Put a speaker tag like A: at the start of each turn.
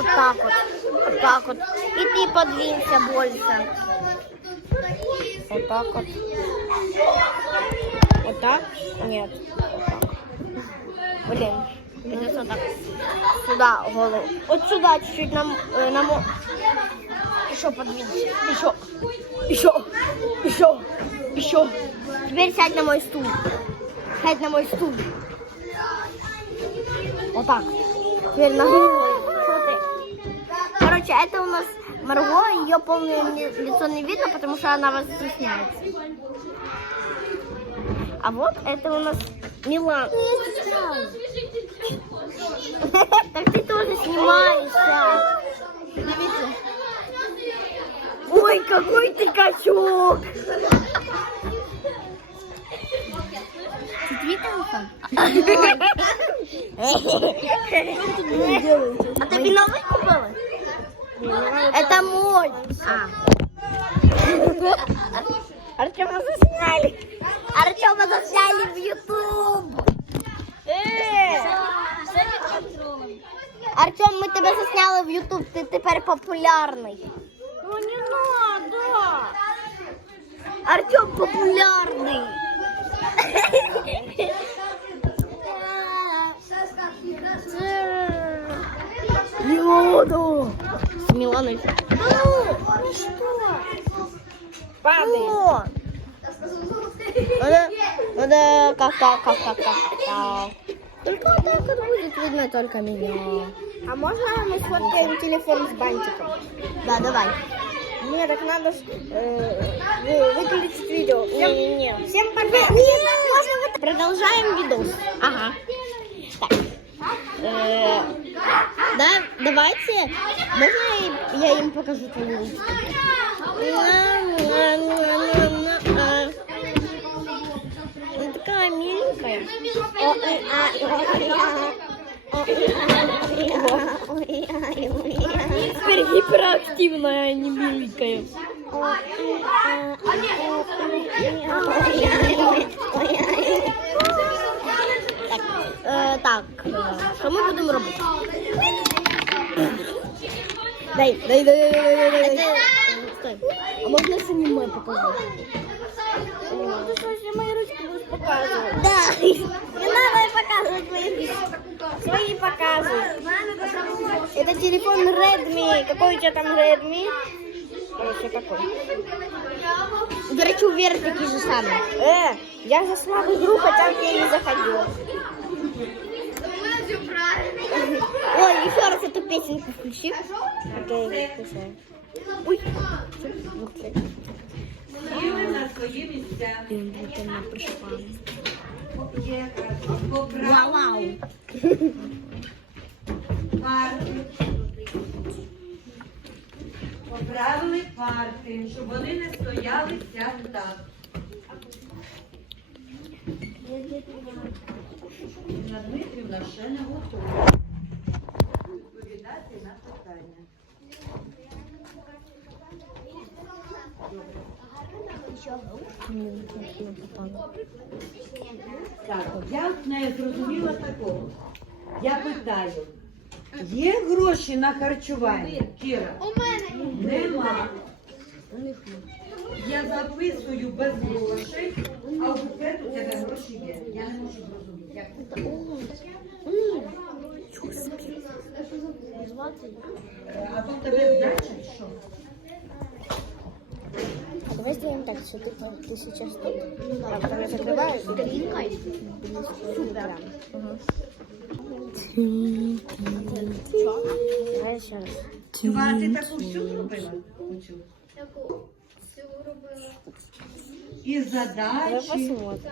A: вот так вот. Вот так вот. И ты подвинься больше. Вот так вот. Вот так? Нет. Вот так. Блин. Придется вот так. Сюда голову. Вот сюда чуть-чуть нам, э, нам... Еще подвинься. Еще. Еще. Еще. Еще. Теперь сядь на мой стул. Сядь на мой стул. Вот так. Теперь на? Короче, это у нас Марго, ее полное ли- лицо не видно, потому что она вас стесняется. А вот это у нас Милан. Так ты тоже снимаешься. Ой, какой ты качок! А ты виновый купила? Это мой. А. Артема засняли. Артема засняли в YouTube. Артем, ми тебе засняли в YouTube, ти тепер популярний. Ну не надо. Артем популярний. Милану. С Миланой. Ну, что? Падай. Надо, надо как, как, как, как, как, как. Только вот так вот будет видно только меня.
B: А можно мы сфоткаем телефон с бантиком?
A: Да, давай.
B: Нет, так надо э, вы- выключить видео. Всем,
A: Не-не-не.
B: всем пока.
A: Продолжаем видос. Ага. Так. Э, да, давайте. Можно я им покажу твою. Она такая миленькая. Теперь гиперактивная, а не миленькая. Так, е, так, е, що ми будемо робити? Дай, дай, дай, дай, дай, дай, дай. Е, Стой. А можна ще аніме показати?
B: Ты что, если мои ручки будешь показывать?
A: Да. Не надо показывать свои.
B: Свои показывай. Это телефон Redmi. Какой у тебя там Redmi? Короче, такой.
A: До речі, у Віри такі ж самі.
B: Э, я зашла в игру, хотя я не заходила.
A: Ой, еще раз эту песенку включи.
B: Окей, включай.
A: Ой.
C: На місця.
A: Вона прийшла.
C: Поправили парти. Щоб вони не стояли так. Інна Дмитрівна ще не готова відповідати на питання. Так, я не зрозуміла такого. Я питаю, є гроші на харчування? Кіра? У мене нема. Я записую без грошей, а у буфету у тебе гроші є. Я не можу зрозуміти. Як це? Е, А то в тебе здача чи що?
B: А давай сделаем так, что ты, ты сейчас тут. Так, потом я закрываю.
A: Стрінкай.
B: Супер. Давай еще раз.
C: Люба, а ти таку всю зробила? Оцю? І
B: Давай
C: задачі.
B: посмотрим.